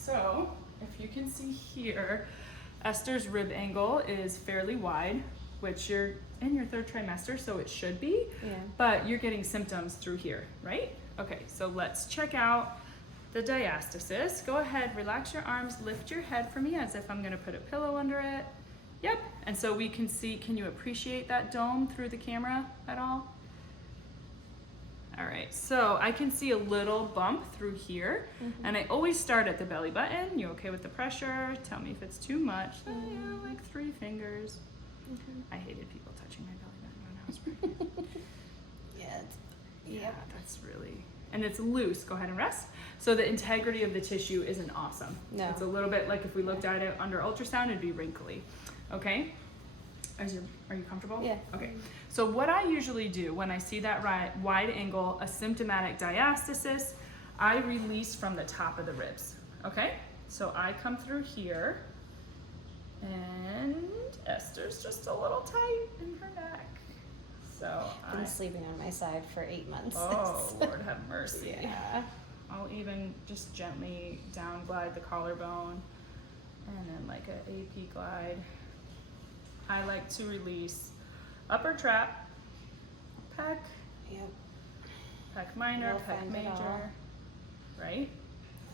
So if you can see here, Esther's rib angle is fairly wide, which you're in your third trimester, so it should be, but you're getting symptoms through here, right? Okay, so let's check out the diastasis. Go ahead, relax your arms, lift your head for me as if I'm gonna put a pillow under it. Yep, and so we can see, can you appreciate that dome through the camera at all? All right, so I can see a little bump through here, and I always start at the belly button. You okay with the pressure? Tell me if it's too much. Yeah, like 3 fingers. I hated people touching my belly button when I was pregnant. Yeah, that's really, and it's loose. Go ahead and rest. So the integrity of the tissue isn't awesome. No. It's a little bit like if we looked at it under ultrasound, it'd be wrinkly. Okay? Are you comfortable? Yeah. Okay. So what I usually do when I see that wide angle, asymptomatic diastasis, I release from the top of the ribs. Okay? So I come through here, and Esther's just a little tight in her neck. So I've been sleeping on my side for 8 months. Oh, Lord have mercy. Yeah. I'll even just gently down glide the collarbone, and then like an AP glide. I like to release upper trap, pec, pec minor, pec major, right?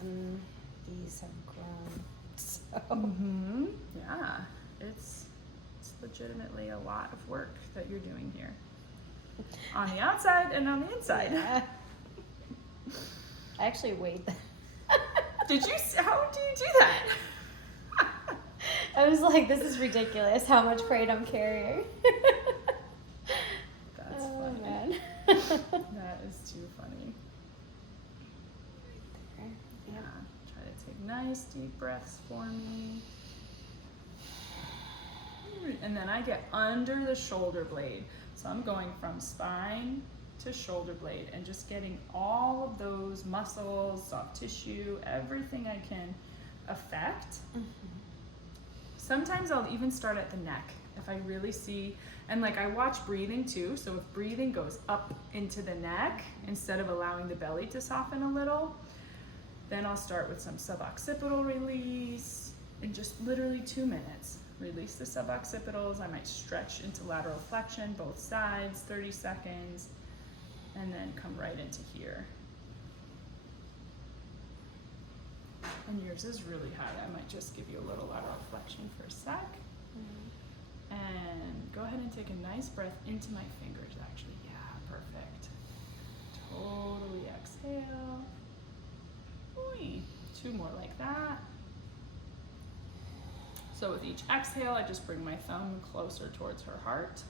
And these have grown, so. Yeah, it's legitimately a lot of work that you're doing here. On the outside and on the inside. Yeah. I actually weighed that. How do you do that? I was like, this is ridiculous how much weight I'm carrying. That's funny. Man. That is too funny. Right there. Yeah. Try to take nice deep breaths for me. And then I get under the shoulder blade. So I'm going from spine to shoulder blade and just getting all of those muscles, soft tissue, everything I can affect. Sometimes I'll even start at the neck if I really see, and like I watch breathing too, so if breathing goes up into the neck instead of allowing the belly to soften a little, then I'll start with some suboccipital release in just literally 2 minutes. Release the suboccipitals. I might stretch into lateral flexion, both sides, 30 seconds, and then come right into here. And yours is really hard. I might just give you a little lateral flexion for a sec. And go ahead and take a nice breath into my fingers, actually. Yeah, perfect. Totally exhale. Oy. 2 more like that. So with each exhale, I just bring my thumb closer towards her heart.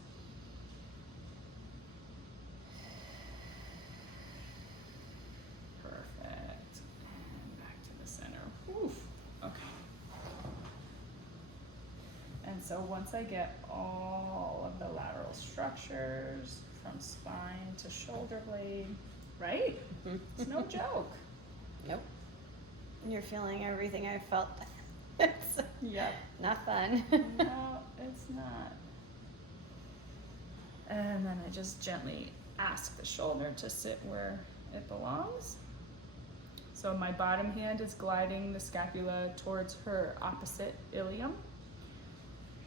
Perfect. And back to the center. Oof. Okay. And so once I get all of the lateral structures from spine to shoulder blade, right? It's no joke. Nope. You're feeling everything I felt. It's not fun. No, it's not. And then I just gently ask the shoulder to sit where it belongs. So my bottom hand is gliding the scapula towards her opposite ilium.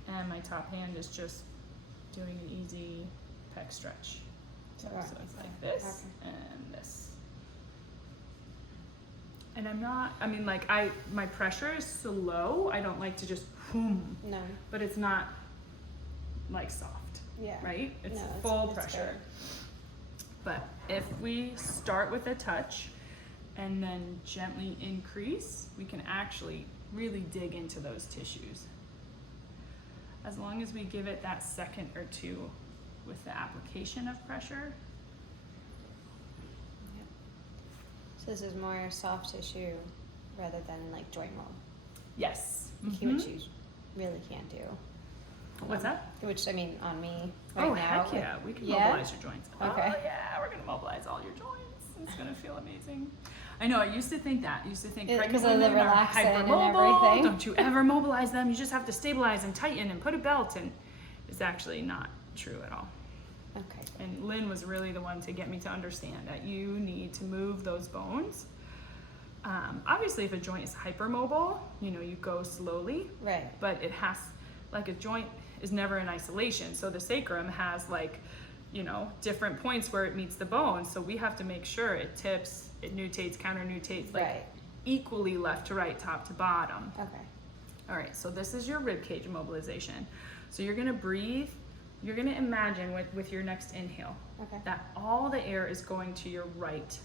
And my top hand is just doing an easy pec stretch. So it's like this and this. And my pressure is so low, I don't like to just boom. No. But it's not like soft. Yeah. Right? It's full pressure. But if we start with a touch and then gently increase, we can actually really dig into those tissues. As long as we give it that second or two with the application of pressure. So this is more soft tissue rather than like joint roll. Yes. Which you really can't do. What's that? Which, I mean, on me right now. Heck yeah. We can mobilize your joints. Okay. Oh yeah, we're going to mobilize all your joints. It's going to feel amazing. I know, I used to think that. I used to think pregnant women are hypermobile. Don't you ever mobilize them. You just have to stabilize and tighten and put a belt. And it's actually not true at all. Okay. And Lynn was really the one to get me to understand that you need to move those bones Obviously, if a joint is hypermobile, you know, you go slowly. Right. But it has, like, a joint is never in isolation. So the sacrum has, like, you know, different points where it meets the bone. So we have to make sure it tips, it nutates, counter-nutates, like, Right. equally left to right, top to bottom. Okay. All right, so this is your rib cage immobilization. So you're gonna breathe, you're gonna imagine with your next inhale that all the air is going to your right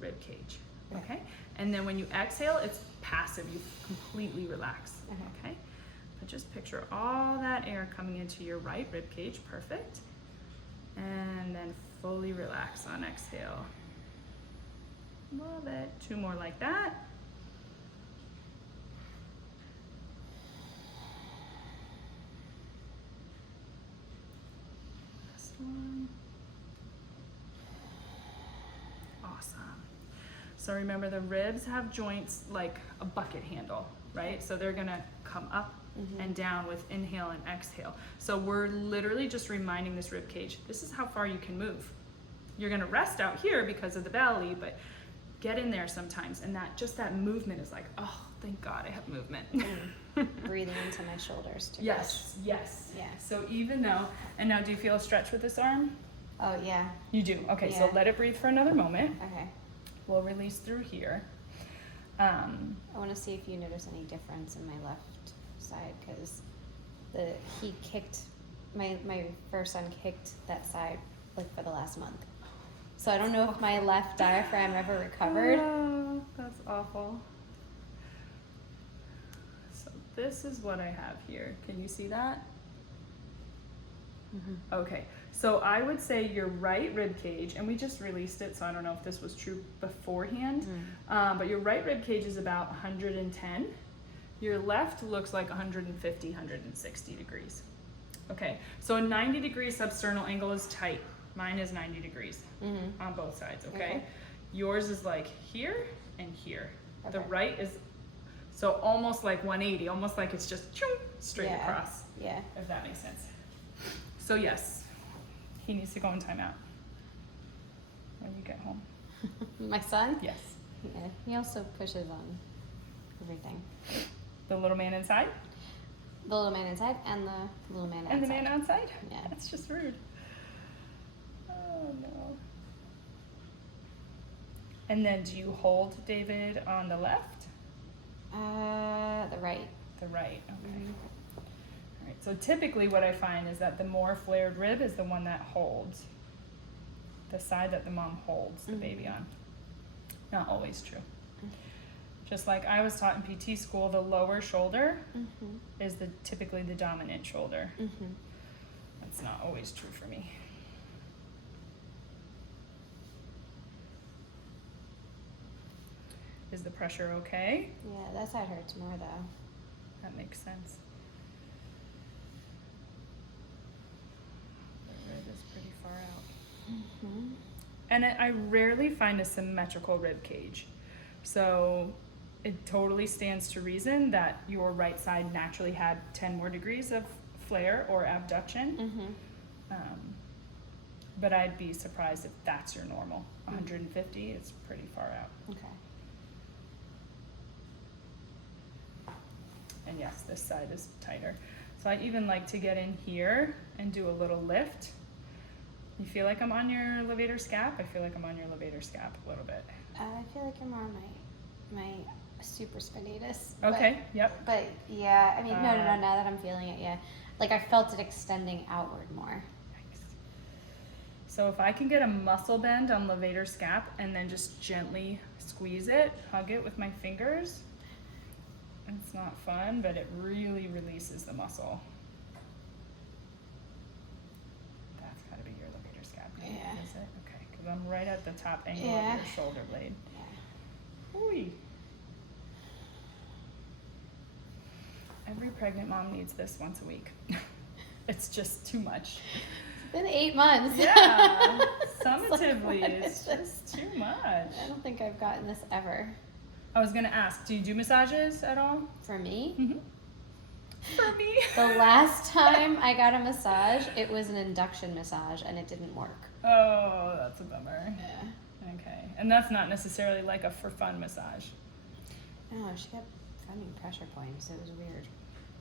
rib cage, okay? And then when you exhale, it's passive, you completely relax, okay? But just picture all that air coming into your right rib cage, perfect. And then fully relax on exhale. Love it, 2 more like that. One. Awesome. So remember, the ribs have joints like a bucket handle, right? So they're gonna come up and down with inhale and exhale. So we're literally just reminding this rib cage, this is how far you can move. You're gonna rest out here because of the belly, but get in there sometimes, and that movement is like, oh, thank God I have movement. Breathing into my shoulders too. Yes, yes. Yeah. So even though, and now do you feel a stretch with this arm? Oh, yeah. You do, okay, Yeah. so let it breathe for another moment. Okay. We'll release through here. I want to see if you notice any difference in my left side, because he kicked, my first son kicked that side like for the last month. So I don't know if my left diaphragm ever recovered. Oh, that's awful. So this is what I have here. Can you see that? Okay, so I would say your right rib cage, and we just released it, so I don't know if this was true beforehand, but your right rib cage is about 110. Your left looks like 150, 160 degrees. Okay, so a 90-degree substernal angle is tight. Mine is 90 degrees on both sides, okay? Yours is like here and here. The right is, so almost like 180, almost like it's just straight across. Yeah. If that makes sense. So yes, he needs to go in timeout when you get home. My son? Yes. Yeah. He also pushes on everything. The little man inside? The little man inside and the little man outside. And the man outside? Yeah. That's just rude. Oh no. And then do you hold David on the left? The right. The right, okay. All right, so typically what I find is that the more flared rib is the one that holds. The side that the mom holds the baby on. Not always true. Just like I was taught in PT school, the lower shoulder is typically the dominant shoulder. That's not always true for me. Is the pressure okay? Yeah, that side hurts more though. That makes sense. The rib is pretty far out. And I rarely find a symmetrical rib cage. So it totally stands to reason that your right side naturally had 10 more degrees of flare or abduction. But I'd be surprised if that's your normal. 150 is pretty far out. Okay. And yes, this side is tighter. So I even like to get in here and do a little lift. You feel like I'm on your levator scap? I feel like I'm on your levator scap a little bit. I feel like I'm on my supraspinatus. Okay, yep. But yeah, I mean, no, now that I'm feeling it, yeah. Like I felt it extending outward more. Nice. So if I can get a muscle bend on levator scap and then just gently squeeze it, hug it with my fingers, it's not fun, but it really releases the muscle. That's gotta be your levator scap, right? Yeah. Is it? Okay, because I'm right at the top angle of your shoulder blade. Yeah. Ooh. Every pregnant mom needs this once a week. It's just too much. It's been 8 months. Yeah, summatively, Like, it's just too much. I don't think I've gotten this ever. I was gonna ask, do you do massages at all? For me? For me? The last time I got a massage, it was an induction massage and it didn't work. Oh, that's a bummer. Yeah. Okay, and that's not necessarily like a for fun massage. No, she kept finding pressure points. It was weird.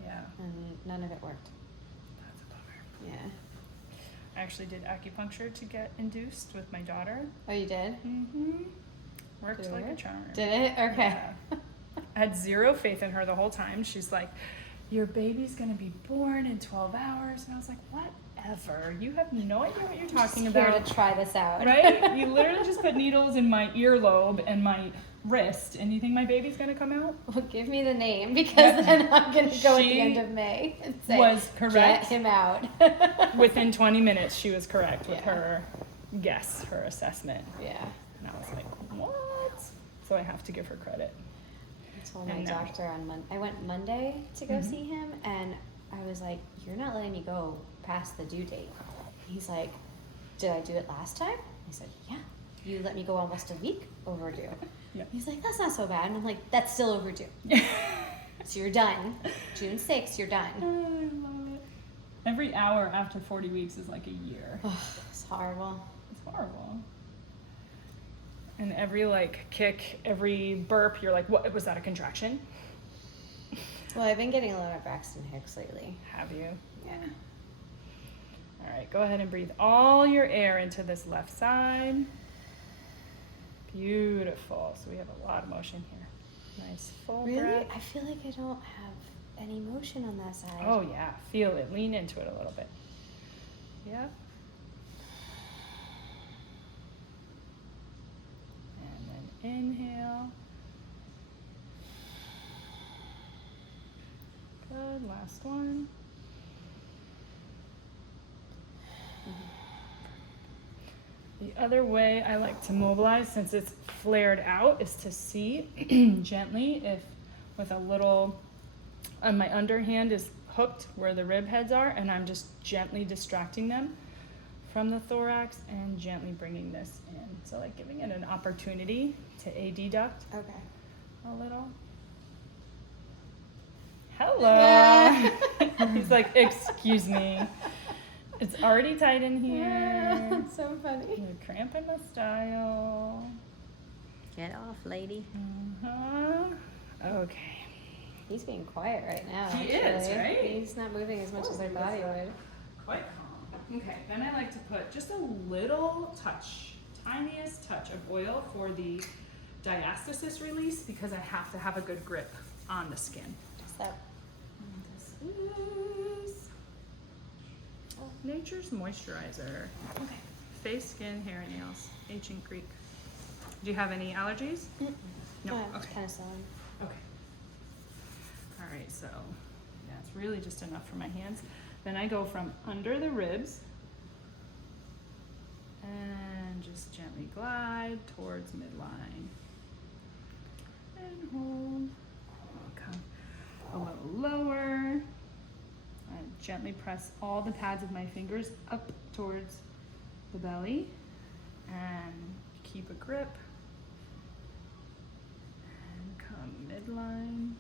Yeah. And none of it worked. That's a bummer. Yeah. I actually did acupuncture to get induced with my daughter. Oh, you did? Mm-hmm. Worked Did like it? a charm. Did it? Okay. Yeah. I had zero faith in her the whole time. She's like, your baby's gonna be born in 12 hours. And I was like, whatever. You have no idea what you're talking Just about. here to try this out. Right? You literally just put needles in my earlobe and my wrist, and you think my baby's gonna come out? Well, give me the name, because then I'm going to go at the end of May and say, was correct. Get him out. Within 20 minutes, she was correct with Yeah. her guess, her assessment. Yeah. And I was like, what? So I have to give her credit. I told my And now- doctor on Monday. I went Monday to go see him, and I was like, "You're not letting me go past the due date." He's like, "Did I do it last time?" I said, "Yeah. You let me go almost a week overdue." Yeah. He's like, "That's not so bad." And I'm like, "That's still overdue." So you're done. June 6th, you're done. I love it. Every hour after 40 weeks is like a year. It's horrible. It's horrible. And every like kick, every burp, you're like, what was that, a contraction? Well, I've been getting a lot of Braxton Hicks lately. Have you? Yeah. All right, go ahead and breathe all your air into this left side. Beautiful. So we have a lot of motion here. Nice full Really? breath. I feel like I don't have any motion on that side. Oh yeah, feel it. Lean into it a little bit. Yeah. And then inhale. Good. Last one. The other way I like to mobilize, since it's flared out, is to see gently if with a little, my underhand is hooked where the rib heads are, and I'm just gently distracting them from the thorax and gently bringing this in. So like giving it an opportunity to adduct Okay. a little. Hello. He's like, excuse me. It's already tight in here. That's so funny. You're cramping my style. Get off, lady. Okay. He's being quiet right now. He is, actually. right? He's not moving as much as I thought he would. Quite calm. Okay, then I like to put just a little touch, tiniest touch of oil for the diastasis release, because I have to have a good grip on the skin. What's that? This is Nature's Moisturizer. Okay. Face, skin, hair, and nails. Ancient Greek. Do you have any allergies? No. It's Okay. penicillin. Okay. All right, so yeah, it's really just enough for my hands. Then I go from under the ribs and just gently glide towards midline. And hold. I'll come a little lower. I gently press all the pads of my fingers up towards the belly and keep a grip. And come midline.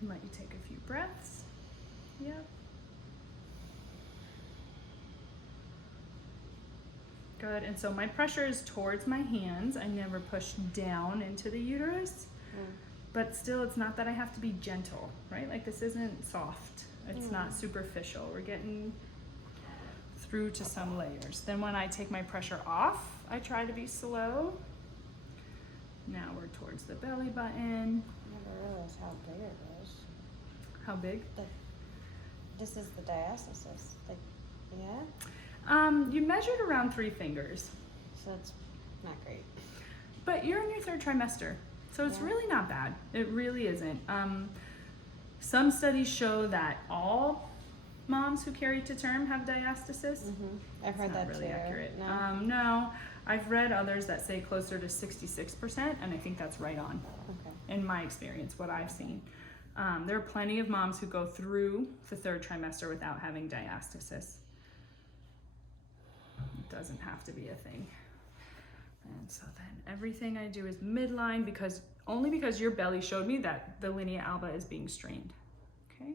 And let you take a few breaths. Yep. Good. And so my pressure is towards my hands. I never push down into the uterus. But still, it's not that I have to be gentle, right? Like this isn't soft. It's not superficial. We're getting through to some layers. Then when I take my pressure off, I try to be slow. Now we're towards the belly button. I never realized how big it was. How big? This is the diastasis. Like, yeah? You measured around 3 fingers, So it's not great. but you're in your 3rd trimester. So it's Yeah. really not bad. It really isn't. Some studies show that all moms who carry to term have diastasis. I've heard It's not that really too. accurate. No? No, I've read others that say closer to 66%, and I think that's right on Okay. in my experience, what I've seen. There are plenty of moms who go through the 3rd trimester without having diastasis. It doesn't have to be a thing. And so then everything I do is midline, because only because your belly showed me that the linea alba is being strained. Okay.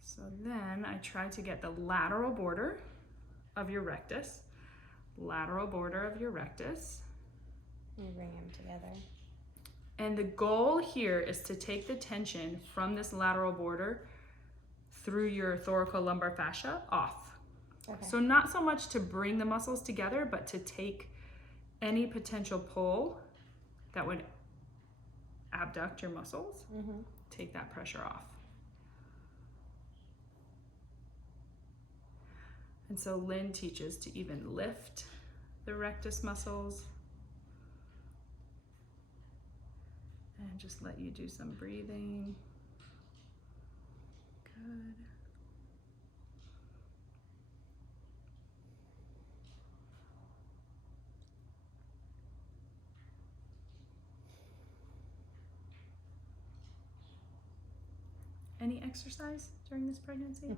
So then I try to get the lateral border of your rectus lateral border of your rectus. You bring them together. And the goal here is to take the tension from this lateral border through your thoracolumbar fascia off. Okay. So not so much to bring the muscles together, but to take any potential pull that would abduct your muscles, take that pressure off. And so Lynn teaches to even lift the rectus muscles and just let you do some breathing. Good. Any exercise during this pregnancy?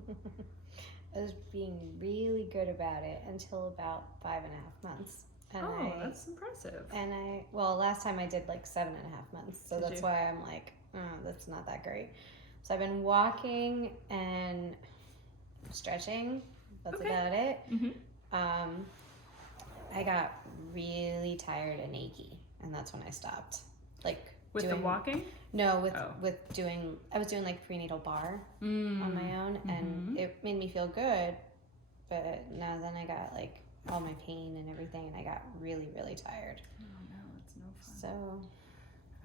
I was being really good about it until about 5.5 months. And that's impressive. And last time I did like 7.5 months. So that's why I'm like, that's not that great. So I've been walking and stretching. That's about it. I got really tired and achy, and that's when I stopped. Like with the walking? No, with doing. I was doing like prenatal bar on my own, and it made me feel good. But no, then I got like all my pain and everything, and I got really, really tired. Oh no, it's no fun. So,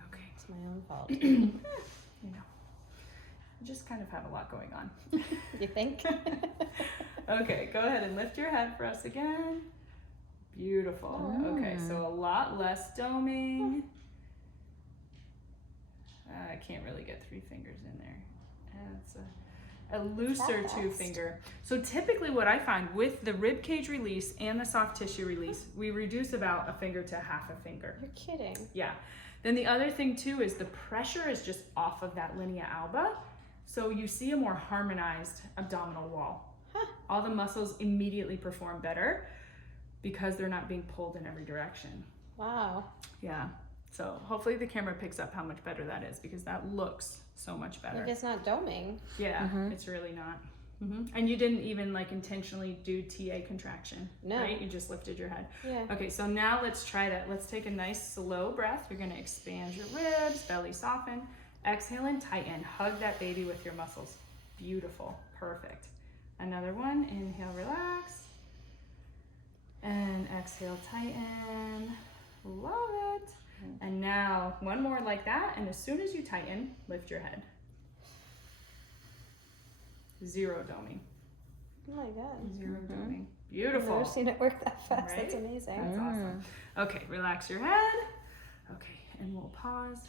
okay, it's my own fault. You just kind of have a lot going on. You think? Okay, go ahead and lift your head for us again. Beautiful. Okay, so a lot less doming. I can't really get 3 fingers in there. It's a looser 2-finger. So typically what I find with the rib cage release and the soft tissue release, we reduce about 1 finger to 1/2 finger. You're kidding. Yeah. Then the other thing too is the pressure is just off of that linea alba. So you see a more harmonized abdominal wall. All the muscles immediately perform better because they're not being pulled in every direction. Wow. Yeah. So hopefully the camera picks up how much better that is, because that looks so much better. Like it's not doming. Yeah, it's really not. And you didn't even like intentionally do TA contraction, right? You just lifted your head. Yeah. Okay, so now let's try to, let's take a nice slow breath. You're gonna expand your ribs, belly soften, exhale and tighten. Hug that baby with your muscles. Beautiful, perfect. Another one, inhale, relax. And exhale, tighten. Love it. And now one more like that, and as soon as you tighten, lift your head. 0 doming. Oh my God. 0 doming. Beautiful. I've never seen it work that fast. Right? That's amazing. That's awesome. Okay, relax your head. Okay, and we'll pause.